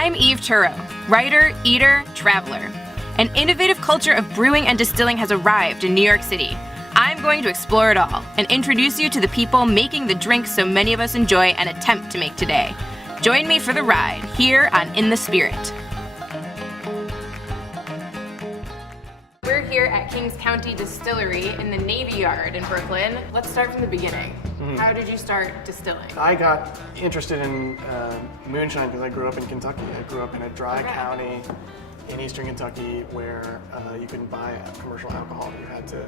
I'm Eve Turo, writer, eater, traveler. An innovative culture of brewing and distilling has arrived in New York City. I'm going to explore it all and introduce you to the people making the drinks so many of us enjoy and attempt to make today. Join me for the ride here on In the Spirit. We're here at Kings County Distillery in the Navy Yard in Brooklyn. Let's start from the beginning. How did you start distilling? I got interested in moonshine because I grew up in Kentucky. I grew up in a dry county in eastern Kentucky where you couldn't buy commercial alcohol. You had to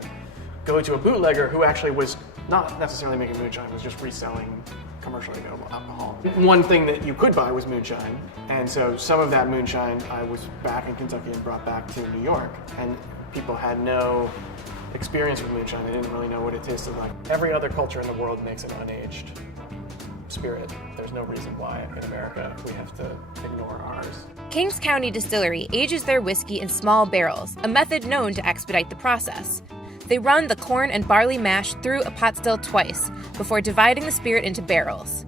go to a bootlegger who actually was not necessarily making moonshine, was just reselling commercially available alcohol. One thing that you could buy was moonshine, and so some of that moonshine I was back in Kentucky and brought back to New York, and people had no experience with moonshine. They didn't really know what it tasted like. Every other culture in the world makes an unaged spirit. There's no reason why in America we have to ignore ours. Kings County Distillery ages their whiskey in small barrels, a method known to expedite the process. They run the corn and barley mash through a pot still twice before dividing the spirit into barrels.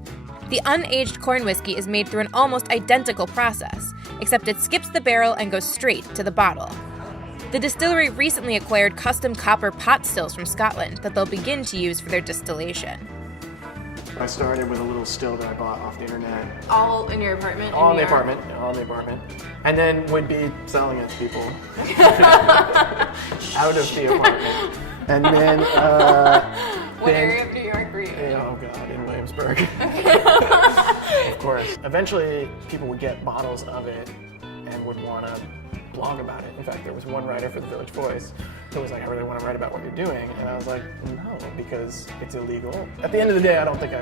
The unaged corn whiskey is made through an almost identical process, except it skips the barrel and goes straight to the bottle. The distillery recently acquired custom copper pot stills from Scotland that they'll begin to use for their distillation. I started with a little still that I bought off the internet. All in your apartment? All in the apartment. And then would be selling it to people out of the apartment. And then what area of New York were you in? Oh God, in Williamsburg. Of course. Eventually people would get bottles of it and would want to blog about it. In fact, there was one writer for the Village Voice who was like, I really want to write about what you're doing. And I was like, no, because it's illegal. At the end of the day, I don't think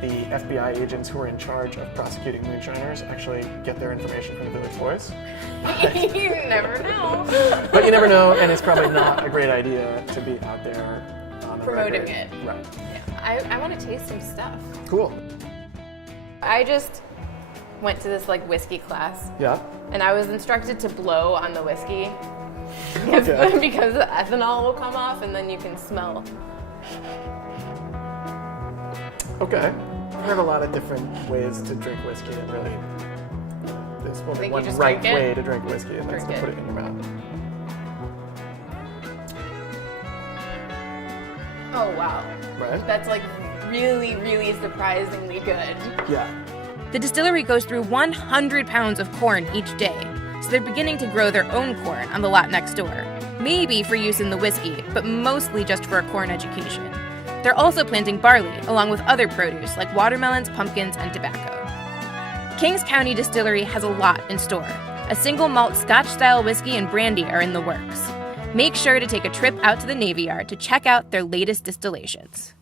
the FBI agents who are in charge of prosecuting moonshiners actually get their information from the Village Voice. You never know. But you never know, and it's probably not a great idea to be out there on the promoting record. it. Right. Yeah. I want to taste some stuff. Cool. I just went to this whiskey class. Yeah. And I was instructed to blow on the whiskey Okay. because the ethanol will come off and then you can smell. Okay. I've heard a lot of different ways to drink whiskey, and really there's only one right way to drink whiskey, and that's to put it in your mouth. Oh wow. Right? That's really, really surprisingly good. Yeah. The distillery goes through 100 pounds of corn each day, so they're beginning to grow their own corn on the lot next door. Maybe for use in the whiskey, but mostly just for a corn education. They're also planting barley, along with other produce like watermelons, pumpkins, and tobacco. Kings County Distillery has a lot in store. A single malt Scotch-style whiskey and brandy are in the works. Make sure to take a trip out to the Navy Yard to check out their latest distillations.